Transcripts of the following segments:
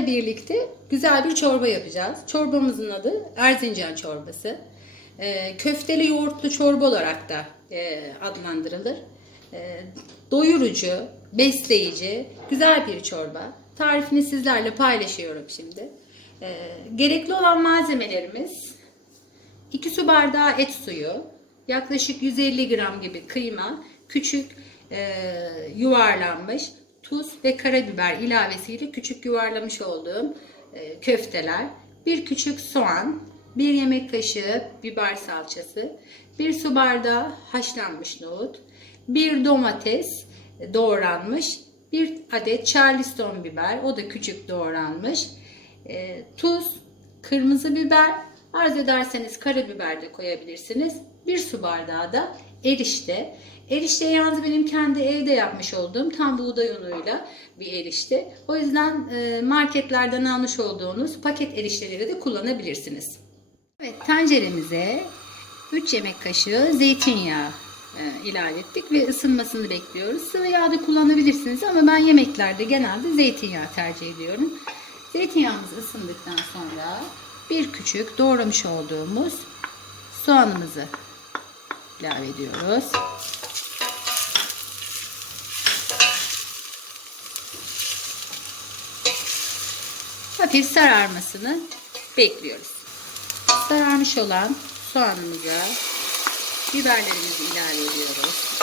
Bunlarla birlikte güzel bir çorba yapacağız. Çorbamızın adı Erzincan çorbası. Ee, köfteli yoğurtlu çorba olarak da e, adlandırılır. Ee, doyurucu, besleyici, güzel bir çorba. Tarifini sizlerle paylaşıyorum şimdi. Ee, gerekli olan malzemelerimiz 2 su bardağı et suyu, yaklaşık 150 gram gibi kıyma, küçük e, yuvarlanmış tuz ve karabiber ilavesiyle küçük yuvarlamış olduğum e, köfteler, bir küçük soğan, bir yemek kaşığı biber salçası, bir su bardağı haşlanmış nohut, bir domates doğranmış, bir adet charleston biber, o da küçük doğranmış, e, tuz, kırmızı biber, arzu ederseniz karabiber de koyabilirsiniz. Bir su bardağı da erişte. Erişte yalnız benim kendi evde yapmış olduğum tam buğday unuyla bir erişte. O yüzden e, marketlerden almış olduğunuz paket erişteleri de kullanabilirsiniz. Evet tenceremize 3 yemek kaşığı zeytinyağı e, ilave ettik ve ısınmasını bekliyoruz. Sıvı yağ da kullanabilirsiniz ama ben yemeklerde genelde zeytinyağı tercih ediyorum. Zeytinyağımız ısındıktan sonra bir küçük doğramış olduğumuz soğanımızı ilave ediyoruz. Hafif sararmasını bekliyoruz. Sararmış olan soğanımıza biberlerimizi ilave ediyoruz.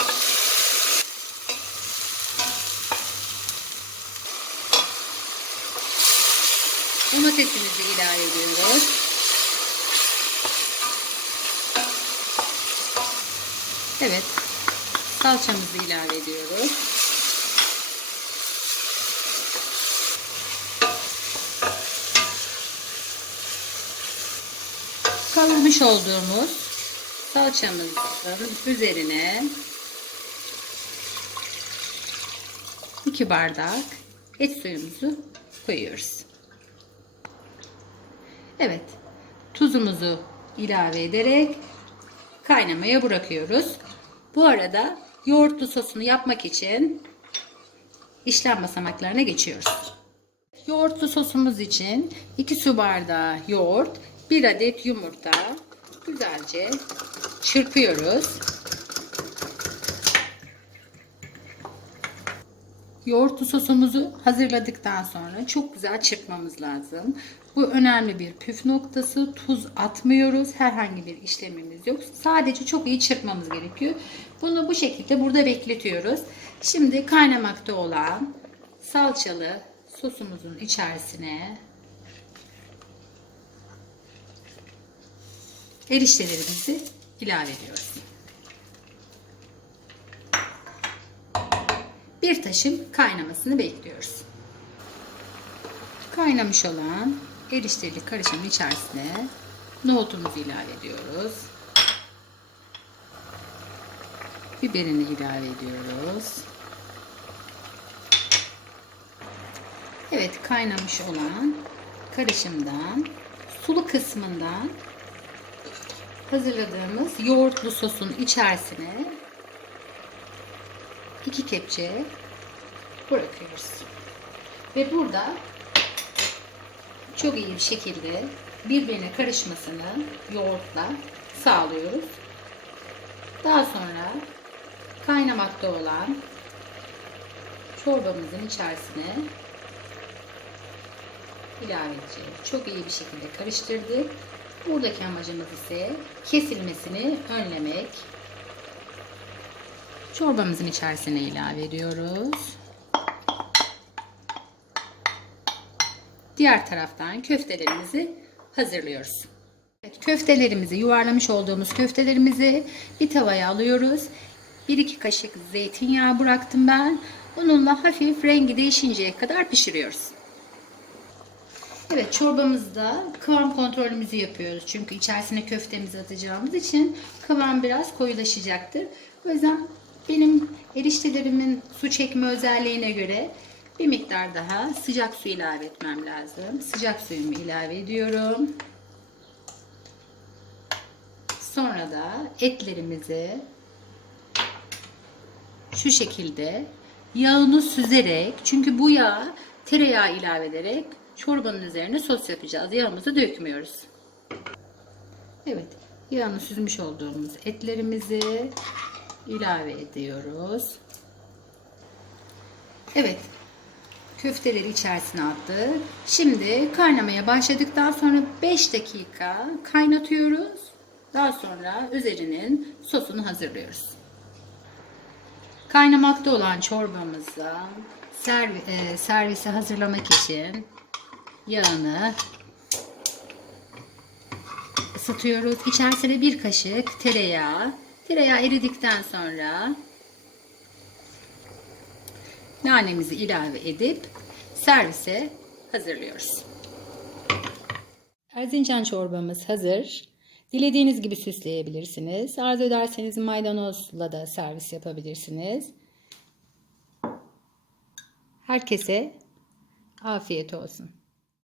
Domatesimizi ilave ediyoruz. Evet. Salçamızı ilave ediyoruz. Kavurmuş olduğumuz salçamızın üzerine 2 bardak et suyumuzu koyuyoruz. Evet. Tuzumuzu ilave ederek kaynamaya bırakıyoruz. Bu arada yoğurtlu sosunu yapmak için işlem basamaklarına geçiyoruz. Yoğurtlu sosumuz için 2 su bardağı yoğurt, 1 adet yumurta güzelce çırpıyoruz. Yoğurtlu sosumuzu hazırladıktan sonra çok güzel çırpmamız lazım. Bu önemli bir püf noktası. Tuz atmıyoruz. Herhangi bir işlemimiz yok. Sadece çok iyi çırpmamız gerekiyor. Bunu bu şekilde burada bekletiyoruz. Şimdi kaynamakta olan salçalı sosumuzun içerisine eriştelerimizi ilave ediyoruz. Bir taşın kaynamasını bekliyoruz. Kaynamış olan erişteli karışımın içerisine nohutumuzu ilave ediyoruz. Biberini ilave ediyoruz. Evet kaynamış olan karışımdan sulu kısmından hazırladığımız yoğurtlu sosun içerisine iki kepçe bırakıyoruz. Ve burada çok iyi bir şekilde birbirine karışmasını yoğurtla sağlıyoruz. Daha sonra kaynamakta olan çorbamızın içerisine ilave edeceğiz. Çok iyi bir şekilde karıştırdık. Buradaki amacımız ise kesilmesini önlemek. Çorbamızın içerisine ilave ediyoruz. Diğer taraftan köftelerimizi hazırlıyoruz. Evet, köftelerimizi yuvarlamış olduğumuz köftelerimizi bir tavaya alıyoruz. 1-2 kaşık zeytinyağı bıraktım ben. Bununla hafif rengi değişinceye kadar pişiriyoruz. Evet çorbamızda kıvam kontrolümüzü yapıyoruz. Çünkü içerisine köftemizi atacağımız için kıvam biraz koyulaşacaktır. O yüzden benim eriştelerimin su çekme özelliğine göre bir miktar daha sıcak su ilave etmem lazım. Sıcak suyumu ilave ediyorum. Sonra da etlerimizi şu şekilde yağını süzerek çünkü bu yağ tereyağı ilave ederek çorbanın üzerine sos yapacağız. Yağımızı dökmüyoruz. Evet, yağını süzmüş olduğumuz etlerimizi ilave ediyoruz. Evet, köfteleri içerisine attık. Şimdi kaynamaya başladıktan sonra 5 dakika kaynatıyoruz. Daha sonra üzerinin sosunu hazırlıyoruz. Kaynamakta olan çorbamıza servi, e, servise hazırlamak için yağını ısıtıyoruz. İçerisine bir kaşık tereyağı. Tereyağı eridikten sonra nanemizi ilave edip servise hazırlıyoruz. Erzincan çorbamız hazır. Dilediğiniz gibi süsleyebilirsiniz. Arzu ederseniz maydanozla da servis yapabilirsiniz. Herkese afiyet olsun.